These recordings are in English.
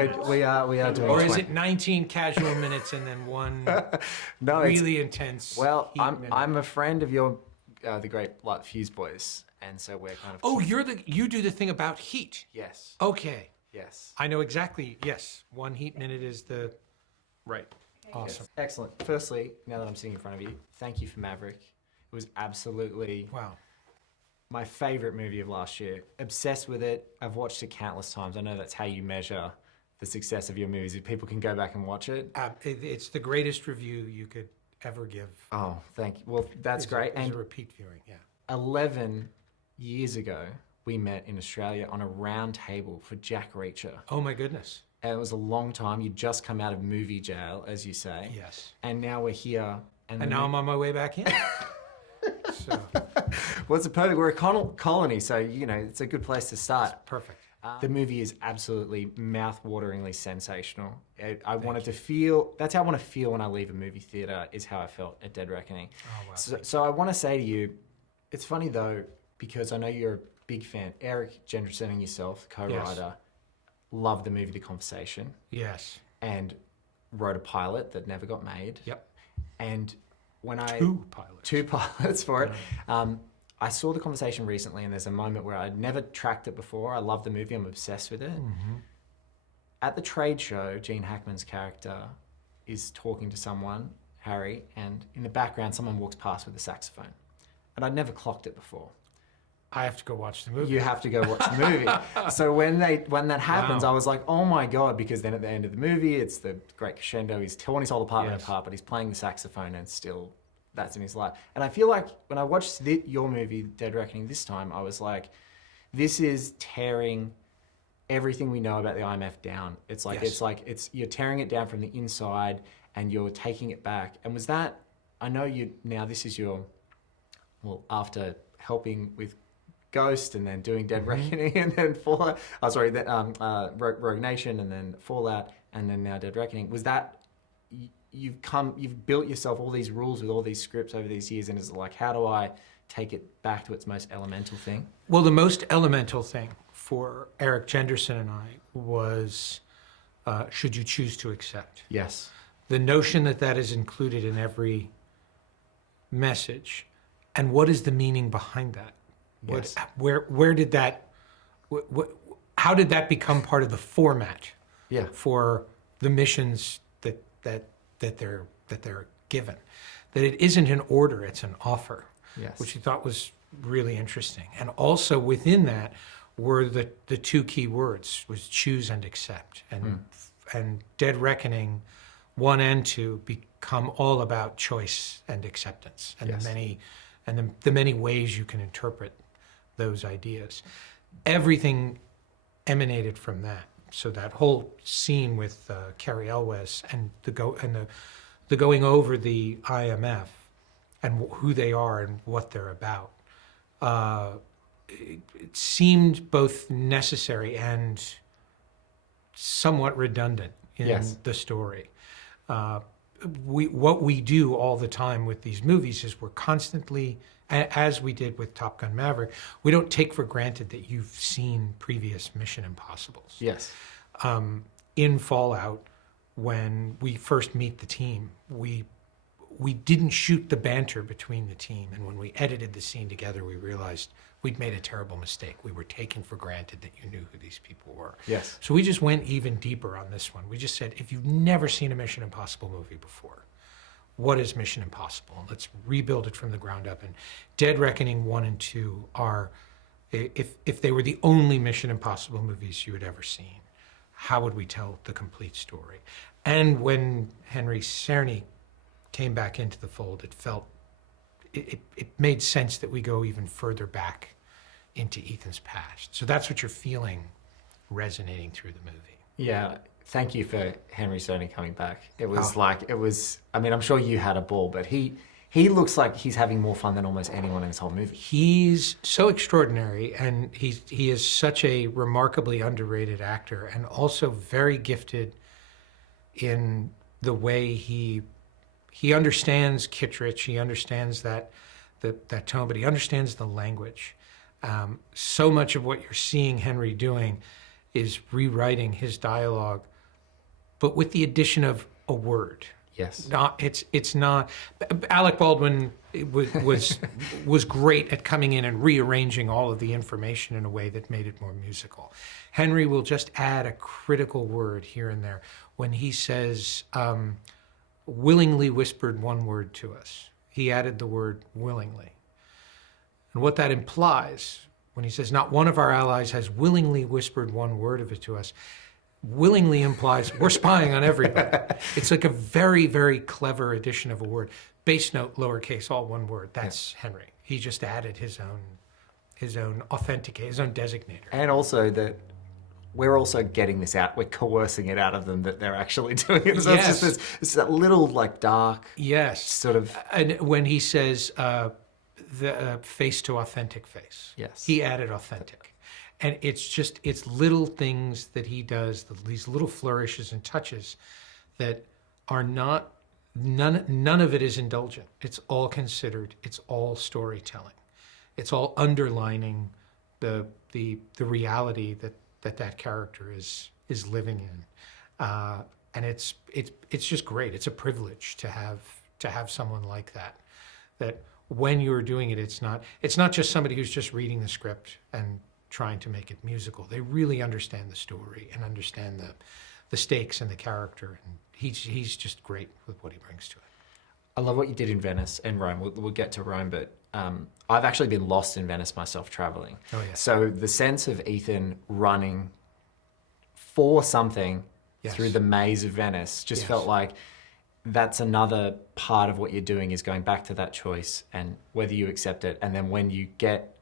We are doing. Or is it 19 casual minutes and then one No, really intense? Well, heat minute? I'm a friend of your the great Light Fuse Boys, and so we're kind of. Oh, you do the thing about heat. Yes. Okay. Yes. I know exactly. Yes, 1 heat minute is the right. Awesome. Yes. Excellent. Firstly, now that I'm sitting in front of you, thank you for Maverick. It was absolutely Wow. my favorite movie of last year. Obsessed with it. I've watched it countless times. I know that's how you measure the success of your movies. If people can go back and watch it. It's the greatest review you could ever give. Oh, thank you. Well, that's great. And a repeat viewing, yeah. 11 years ago, we met in Australia on a round table for Jack Reacher. Oh my goodness. And it was a long time. You'd just come out of movie jail, as you say. Yes. And now we're here. And now I'm on my way back in. So. Well, it's a perfect, we're a colony, so, you know, it's a good place to start. Perfect. The movie is absolutely mouth-wateringly sensational. I wanted to feel, that's how I want to feel when I leave a movie theater, is how I felt at Dead Reckoning. Oh, wow. So I want to say to you, it's funny though, because I know you're a big fan. Eric Jenderson and yourself, co-writer, loved the movie The Conversation. Yes. And wrote a pilot that never got made. Yep. And when two pilots for it. I saw The Conversation recently, and there's a moment where I'd never tracked it before. I love the movie, I'm obsessed with it. Mm-hmm. At the trade show, Gene Hackman's character is talking to someone, Harry, and in the background someone walks past with a saxophone. And I'd never clocked it before. I have to go watch the movie. You have to go watch the movie. So when that happens, I was like, oh my God, because then at the end of the movie, it's the great crescendo. He's torn his whole apartment apart, but he's playing the saxophone and still that's in his life. And I feel like when I watched your movie, Dead Reckoning, this time, I was like, this is tearing everything we know about the IMF down. It's like, you're tearing it down from the inside and you're taking it back. And was that, I know now this is your, well, after helping with Ghost and then doing Dead Reckoning and then Fallout, Rogue Nation and then Fallout and then now Dead Reckoning. Was that, you've built yourself all these rules with all these scripts over these years, and it's like, how do I take it back to its most elemental thing? Well, the most elemental thing for Eric Jenderson and I was, should you choose to accept? Yes. The notion that is included in every message, and what is the meaning behind that? Yes. Where did that, how did that become part of the format for the missions that they're given? That it isn't an order, it's an offer, which he thought was really interesting. And also within that were the two key words, was choose and accept. And Dead Reckoning 1 and 2 become all about choice and acceptance, and the many ways you can interpret those ideas. Everything emanated from that. So that whole scene with Cary Elwes and the going over the IMF and who they are and what they're about, it seemed both necessary and somewhat redundant in the story. What we do all the time with these movies is we're constantly, as we did with Top Gun Maverick, we don't take for granted that you've seen previous Mission Impossibles. Yes. In Fallout, when we first meet the team, we didn't shoot the banter between the team, and when we edited the scene together, we realized we'd made a terrible mistake. We were taking for granted that you knew who these people were. Yes. So we just went even deeper on this one. We just said, if you've never seen a Mission Impossible movie before, what is Mission Impossible? Let's rebuild it from the ground up. And Dead Reckoning 1 and 2 are, if they were the only Mission Impossible movies you had ever seen, how would we tell the complete story? And when Henry Czerny came back into the fold, it made sense that we go even further back into Ethan's past. So that's what you're feeling resonating through the movie. Yeah, thank you for Henry Czerny coming back. It was I mean, I'm sure you had a ball, but he looks like he's having more fun than almost anyone in this whole movie. He's so extraordinary, and he is such a remarkably underrated actor, and also very gifted in the way he understands Kittredge, he understands that tone, but he understands the language. So much of what you're seeing Henry doing is rewriting his dialogue but with the addition of a word. Yes. It's not. Alec Baldwin was great at coming in and rearranging all of the information in a way that made it more musical. Henry will just add a critical word here and there. When he says, willingly whispered one word to us, he added the word willingly. And what that implies, when he says, not one of our allies has willingly whispered one word of it to us, willingly implies we're spying on everybody. It's like a very, very clever addition of a word. Base note, lowercase, all one word. That's Henry. He just added his own authenticator, his own designator. And also that we're also getting this out. We're coercing it out of them that they're actually doing it. So Yes. it's just it's that little like dark sort of. And when he says the face to authentic face, Yes. he added authentic. And it's little things that he does, these little flourishes and touches that are not, none of it is indulgent. It's all considered. It's all storytelling. It's all underlining the reality that character is living in. And it's just great. It's a privilege to have someone like that when you're doing it, it's not just somebody who's just reading the script and trying to make it musical. They really understand the story and understand the stakes and the character, and he's just great with what he brings to it. I love what you did in Venice and Rome. We'll get to Rome, but I've actually been lost in Venice myself traveling. Oh, yeah. So the sense of Ethan running for something through the maze of Venice just felt like that's another part of what you're doing, is going back to that choice and whether you accept it. And then when you get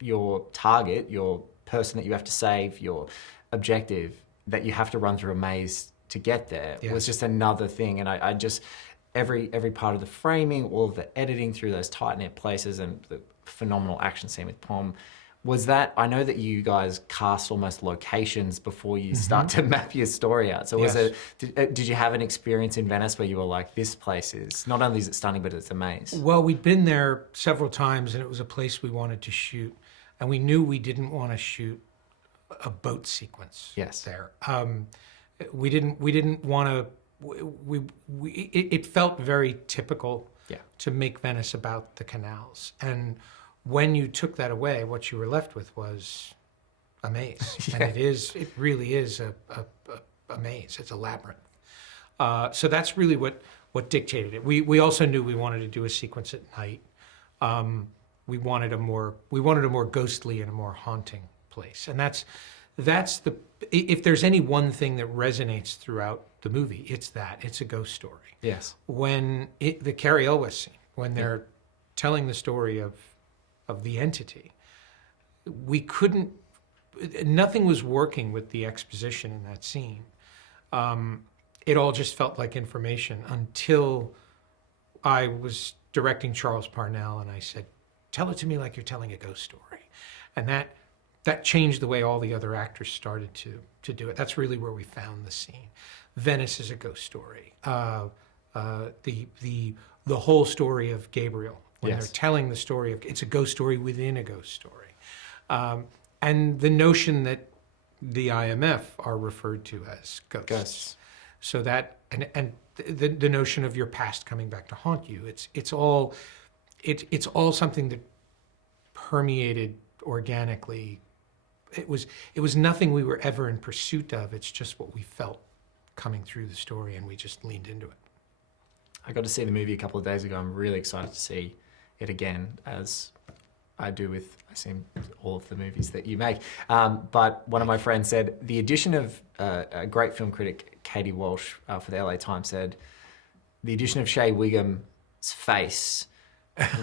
your target, your person that you have to save, your objective, that you have to run through a maze to get there was just another thing. And I just, every part of the framing, all of the editing through those tight knit places, and the phenomenal action scene with Pom, was that, I know that you guys cast almost locations before you start to map your story out. So was it, did you have an experience in Venice where you were like, this place is, not only is it stunning, but it's a maze? Well, we'd been there several times, and it was a place we wanted to shoot. And we knew we didn't want to shoot a boat sequence there. We didn't want to, it felt very typical to make Venice about the canals. And when you took that away, what you were left with was a maze. And it really is a maze. It's a labyrinth. So that's really what dictated it. We also knew we wanted to do a sequence at night. We wanted a more ghostly and a more haunting place. And that's if there's any one thing that resonates throughout the movie, it's a ghost story. Yes. When the Cary Elwes scene, when they're telling the story of the entity, nothing was working with the exposition in that scene. It all just felt like information until I was directing Charles Parnell, and I said, tell it to me like you're telling a ghost story. And that changed the way all the other actors started to do it. That's really where we found the scene. Venice is a ghost story. The whole story of Gabriel, when they're telling the story of, it's a ghost story within a ghost story. And the notion that the IMF are referred to as ghosts. So that, and the notion of your past coming back to haunt you, it's all something that permeated organically. It was nothing we were ever in pursuit of. It's just what we felt coming through the story, and we just leaned into it. I got to see the movie a couple of days ago. I'm really excited to see it again, as I do with, I see all of the movies that you make. But one of my friends said, the addition of a great film critic, Katie Walsh, for the LA Times, said, the addition of Shea Whigham's face,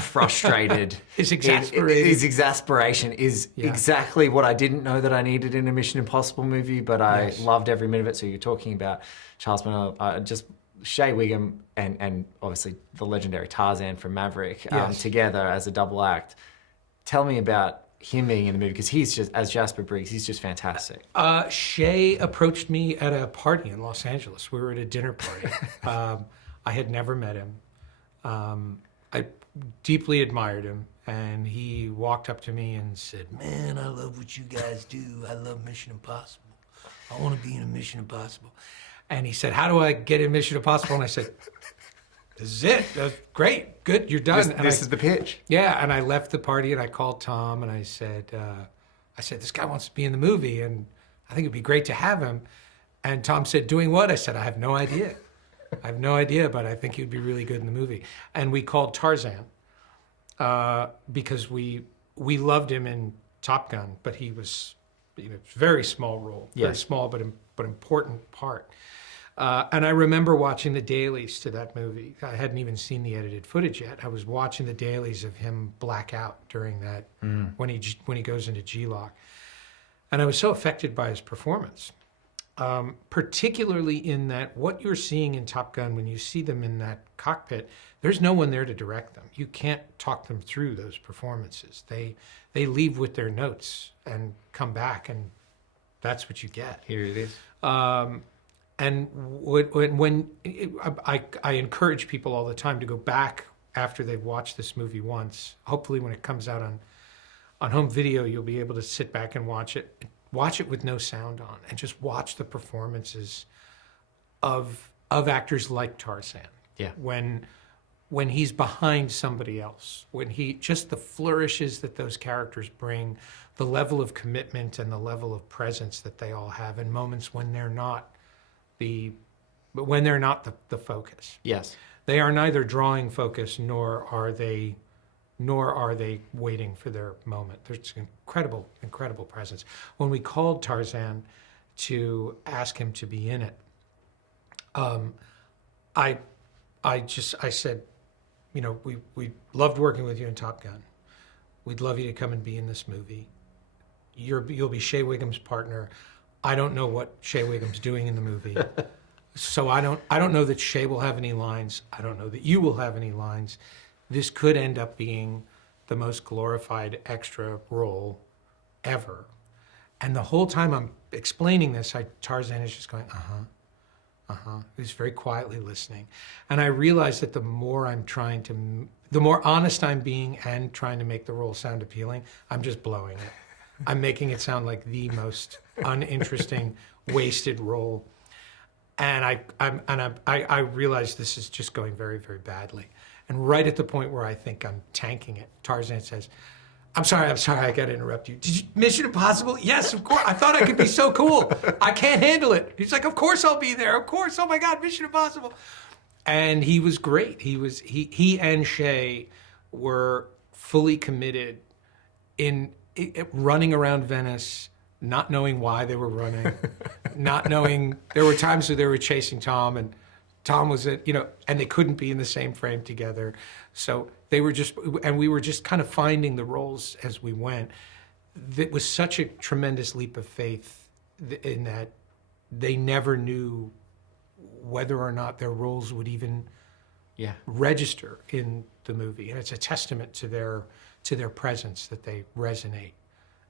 frustrated, his exasperation is exactly what I didn't know that I needed in a Mission Impossible movie, but I loved every minute of it. So you're talking about Charles Parnell, just Shea Whigham and obviously the legendary Tarzan from Maverick together as a double act. Tell me about him being in the movie, because he's just, as Jasper Briggs, he's just fantastic. Shea approached me at a party in Los Angeles. We were at a dinner party. I had never met him. I deeply admired him, and he walked up to me and said, "Man, I love what you guys do. I love Mission Impossible. I want to be in a Mission Impossible." And he said, "How do I get in Mission Impossible?" And I said, "This is it. That's great. Good. You're done." This is the pitch. Yeah. And I left the party and I called Tom and I said, this guy wants to be in the movie and I think it'd be great to have him. And Tom said, "Doing what?" I said, "I have no idea. I have no idea, but I think he'd be really good in the movie." And we called Tarzan because we loved him in Top Gun, but he was, very small role, very small but important part. And I remember watching the dailies to that movie. I hadn't even seen the edited footage yet. I was watching the dailies of him black out during that when he goes into G-Lock, and I was so affected by his performance. Particularly in that what you're seeing in Top Gun, when you see them in that cockpit, there's no one there to direct them. You can't talk them through those performances. They leave with their notes and come back, and that's what you get. Here it is. And when I encourage people all the time to go back after they've watched this movie once. Hopefully when it comes out on home video, you'll be able to sit back and watch it. Watch it with no sound on and just watch the performances of actors like Tarzan. Yeah. When he's behind somebody else, when just the flourishes that those characters bring, the level of commitment and the level of presence that they all have in moments when they're not the focus. Yes. They are neither drawing focus nor are they waiting for their moment. There's incredible presence. When we called Tarzan to ask him to be in it, I said, we loved working with you in Top Gun. We'd love you to come and be in this movie. You'll be Shea Whigham's partner. I don't know what Shea Whigham's doing in the movie. So I don't know that Shea will have any lines. I don't know that you will have any lines. This could end up being the most glorified extra role ever. And the whole time I'm explaining this, Tarzan is just going, He's very quietly listening. And I realized that the more honest I'm being and trying to make the role sound appealing, I'm just blowing it. I'm making it sound like the most uninteresting, wasted role. And I realized this is just going very, very badly. And right at the point where I think I'm tanking it, Tarzan says, I'm sorry, I got to interrupt you. Did you Mission Impossible? Yes, of course. I thought I could be so cool. I can't handle it. He's like, of course I'll be there. Of course. Oh my God, Mission Impossible. And he was great. He and Shea were fully committed in running around Venice, not knowing why they were running, not knowing, there were times where they were chasing Tom and Tom was and they couldn't be in the same frame together. So we were just kind of finding the roles as we went. It was such a tremendous leap of faith in that they never knew whether or not their roles would even register in the movie. And it's a testament to their presence that they resonate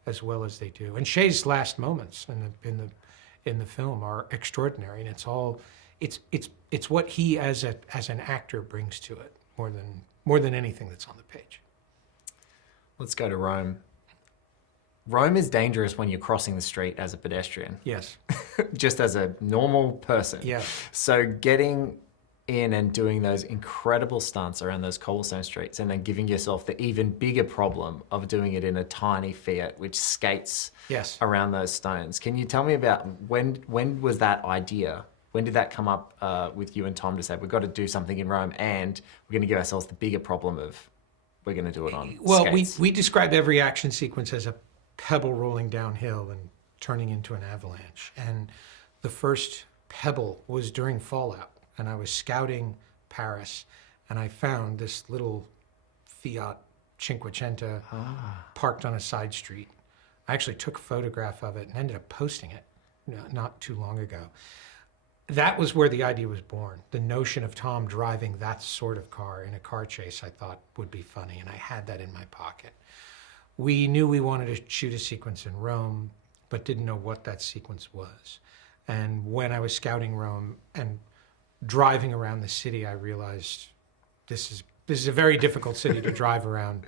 as well as they do. And Shea's last moments in the film are extraordinary, and it's what he as an actor brings to it more than anything that's on the page. Let's go to Rome. Rome is dangerous when you're crossing the street as a pedestrian. Yes. Just as a normal person. Yeah. So getting in and doing those incredible stunts around those cobblestone streets and then giving yourself the even bigger problem of doing it in a tiny Fiat which skates around those stones. Can you tell me about when was that idea? When did that come up with you and Tom to say, we've got to do something in Rome and we're going to give ourselves the bigger problem of we're going to do it on skates? we described every action sequence as a pebble rolling downhill and turning into an avalanche. And the first pebble was during Fallout. And I was scouting Paris, and I found this little Fiat Cinquecento parked on a side street. I actually took a photograph of it and ended up posting it not too long ago. That was where the idea was born. The notion of Tom driving that sort of car in a car chase I thought would be funny, and I had that in my pocket. We knew we wanted to shoot a sequence in Rome, but didn't know what that sequence was. And when I was scouting Rome and driving around the city, I realized this is a very difficult city to drive around.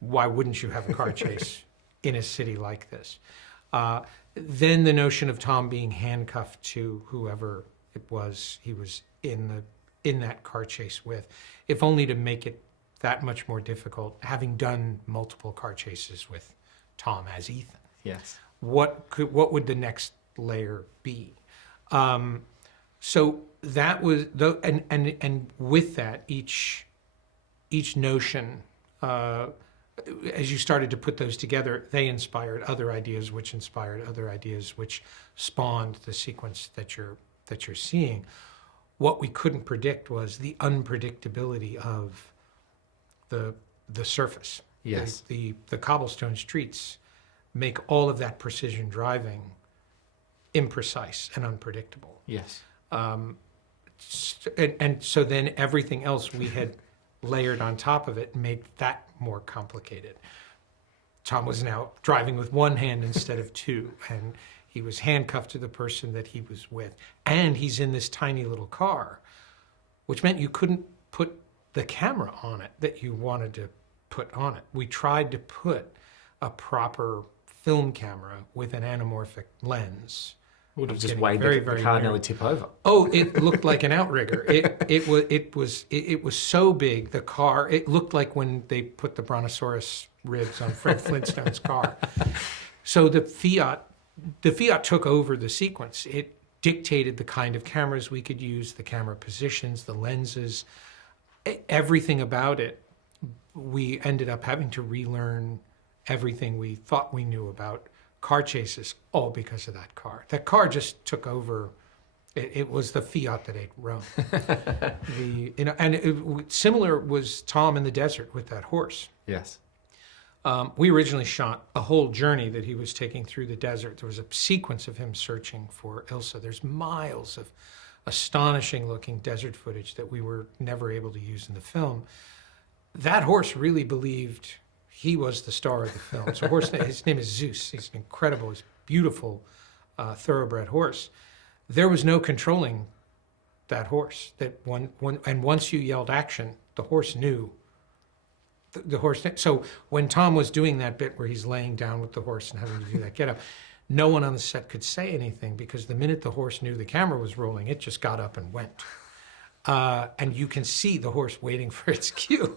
Why wouldn't you have a car chase in a city like this? then the notion of Tom being handcuffed to whoever it was he was in that car chase with, if only to make it that much more difficult, having done multiple car chases with Tom as Ethan. Yes. What would the next layer be? So that was and with that, each notion, as you started to put those together, they inspired other ideas, which inspired other ideas, which spawned the sequence that you're seeing. What we couldn't predict was the unpredictability of the surface. Yes. The cobblestone streets make all of that precision driving imprecise and unpredictable. Yes. And so then everything else we had layered on top of it made that more complicated. Tom was now driving with one hand instead of two, and he was handcuffed to the person that he was with. And he's in this tiny little car, which meant you couldn't put the camera on it that you wanted to put on it. We tried to put a proper film camera with an anamorphic lens. Would have just weighed the car nearly tip over. Oh, it looked like an outrigger. It was so big. The car, it looked like when they put the brontosaurus ribs on Fred Flintstone's car. So the fiat took over the sequence. It dictated the kind of cameras we could use, the camera positions, the lenses, everything about it. We ended up having to relearn everything we thought we knew about car chases, all because of that car. That car just took over. It was the fiat that ate Rome. Similar was Tom in the desert with that horse. Yes. We originally shot a whole journey that he was taking through the desert. There was a sequence of him searching for Ilsa. There's miles of astonishing-looking desert footage that we were never able to use in the film. That horse really believed he was the star of the film. So his name is Zeus. He's an incredible, he's beautiful, thoroughbred horse. There was no controlling that horse. And once you yelled action, the horse knew. The horse. So when Tom was doing that bit where he's laying down with the horse and having to do that get up, no one on the set could say anything because the minute the horse knew the camera was rolling, it just got up and went. And you can see the horse waiting for its cue.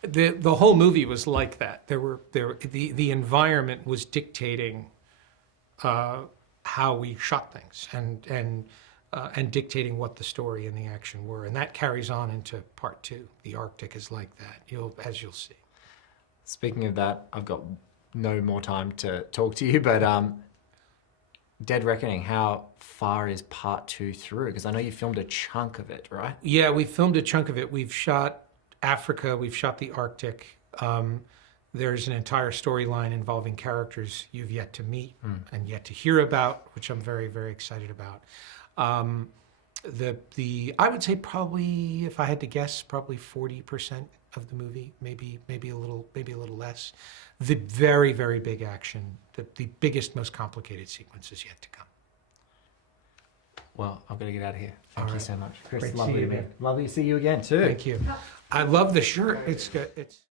The whole movie was like that. The environment was dictating how we shot things and dictating what the story and the action were, and that carries on into part two. The Arctic is like that. As you'll see. Speaking of that, I've got no more time to talk to you, but Dead Reckoning, how far is part two through? Because I know you filmed a chunk of it, right? Yeah, we filmed a chunk of it. We've shot Africa, we've shot the Arctic. There's an entire storyline involving characters you've yet to meet and yet to hear about, which I'm very, very excited about. I would say probably, if I had to guess, probably 40% of the movie, maybe a little less. The very, very big action, the biggest, most complicated sequence is yet to come. Well, I'm going to get out of here. Thank you so much. Chris, Great to lovely see you to meet. again. Lovely to see you again too. Thank you. I love the shirt. It's good.